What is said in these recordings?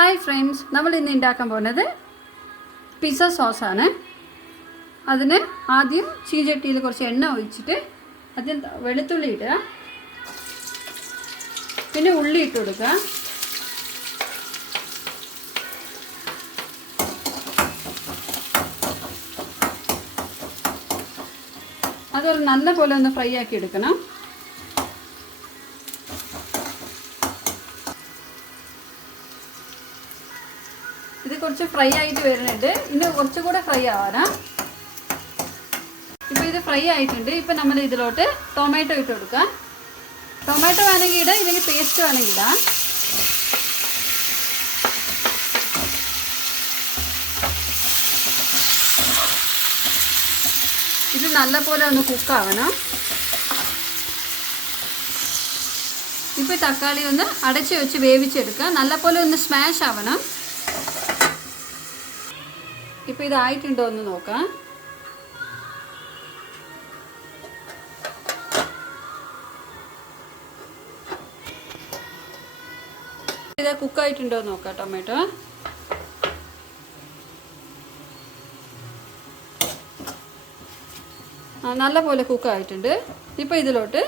Hi friends, നമ്മൾ ഇന്ന് ഉണ്ടാക്കാൻ പോകുന്നത് പിസ്സ സോസാണ്. അതിന് ആദ്യം ചീഞ്ചട്ടിയിൽ കുറച്ച് എണ്ണ ഒഴിച്ചിട്ട് ആദ്യം വെളുത്തുള്ളി ഇടുക, പിന്നെ ഉള്ളി ഇട്ട് കൊടുക്കുക. അതൊരു നല്ല പോലെ ഒന്ന് ഫ്രൈ ആക്കി എടുക്കണം. ഇത് കുറച്ച് ഫ്രൈ ആയിട്ട് വരുന്നുണ്ട്, ഇനി കുറച്ചുകൂടെ ഫ്രൈ ആവാനാ. ഇപ്പോൾ ഇത് ഫ്രൈ ആയിട്ടുണ്ട്. ഇപ്പോൾ നമ്മൾ ഇതിലോട്ട് ടൊമാറ്റോ ഇട്ട് കൊടുക്കാം. ടൊമാറ്റോ വേണമെങ്കിൽ ഇടാം, ഇല്ലെങ്കിൽ പേസ്റ്റ് വേണമെങ്കിൽ ഇടാം. ഇത് നല്ലപോലെ ഒന്ന് കുക്കാവണം. ഇപ്പോൾ തക്കാളി ഒന്ന് അടച്ചു വെച്ച് വേവിച്ചെടുക്കുക. നല്ലപോലെ ഒന്ന് സ്മാഷ് ആവണം. ഇപ്പോൾ ഇതായിട്ടുണ്ടോ എന്ന് നോക്കാം. ഇത് കുക്കായിട്ടുണ്ടോ എന്ന് നോക്കാം. ടൊമാറ്റോ നല്ല പോലെ കുക്കായിട്ടുണ്ട്. ഇപ്പോൾ ഇതിലോട്ട്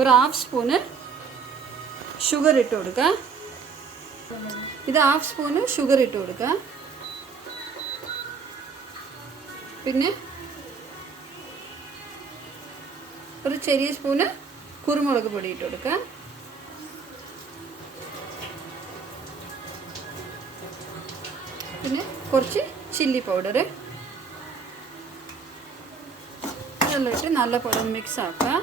ഒരു 1/2 സ്പൂണ് ഷുഗർ ഇട്ട് കൊടുക്കുക. ഇത് 1/2 സ്പൂണ് ഷുഗർ ഇട്ട് കൊടുക്കുക. പിന്നെ ഒരു ചെറിയ സ്പൂണ് കുരുമുളക് പൊടി ഇട്ട് കൊടുക്കുക. പിന്നെ കുറച്ച് ചില്ലി പൗഡർ ഇതെല്ലാം ഇട്ട് നല്ലപോലെ മിക്സ് ആക്കുക.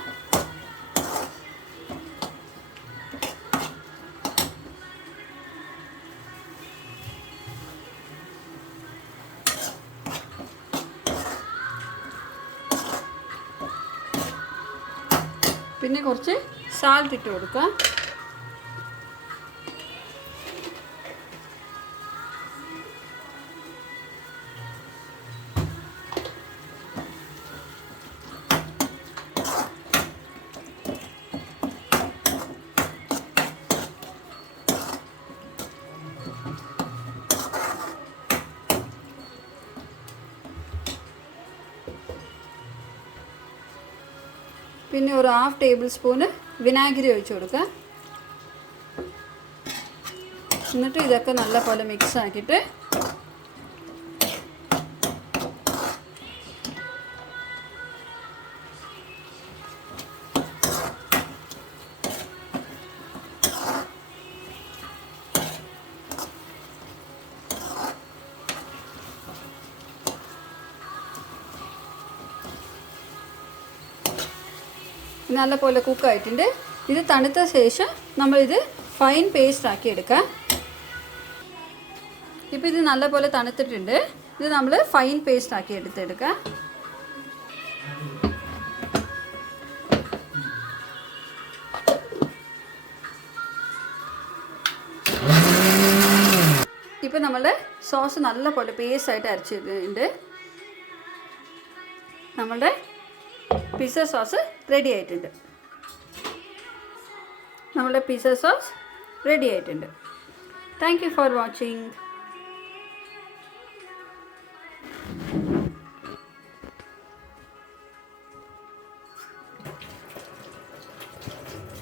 പിന്നെ കുറച്ച് സാൾട്ട് ഇട്ട് കൊടുക്കുക. പിന്നെ ഒരു 1/2 ടേബിൾ സ്പൂണ് വിനാഗിരി ഒഴിച്ച് കൊടുക്കുക. എന്നിട്ട് ഇതൊക്കെ നല്ലപോലെ മിക്സ് ആക്കിയിട്ട് നല്ലപോലെ കുക്കായിട്ടുണ്ട്. ഇത് തണുത്ത ശേഷം നമ്മളിത് ഫൈൻ പേസ്റ്റ് ആക്കി എടുക്കാം. ഇപ്പോൾ ഇത് നല്ലപോലെ തണുത്തിട്ടുണ്ട്. ഇത് നമ്മൾ ഫൈൻ പേസ്റ്റ് ആക്കി എടുത്തെടുക്കാം. ഇപ്പോൾ നമ്മളുടെ സോസ് നല്ലപോലെ പേസ്റ്റായിട്ട് അരച്ചിട്ടുണ്ട്. നമ്മളുടെ പിസ്സ സോസ് റെഡി ആയിട്ടുണ്ട്. നമ്മളുടെ പിസ്സ സോസ് റെഡി ആയിട്ടുണ്ട്. Thank you for watching.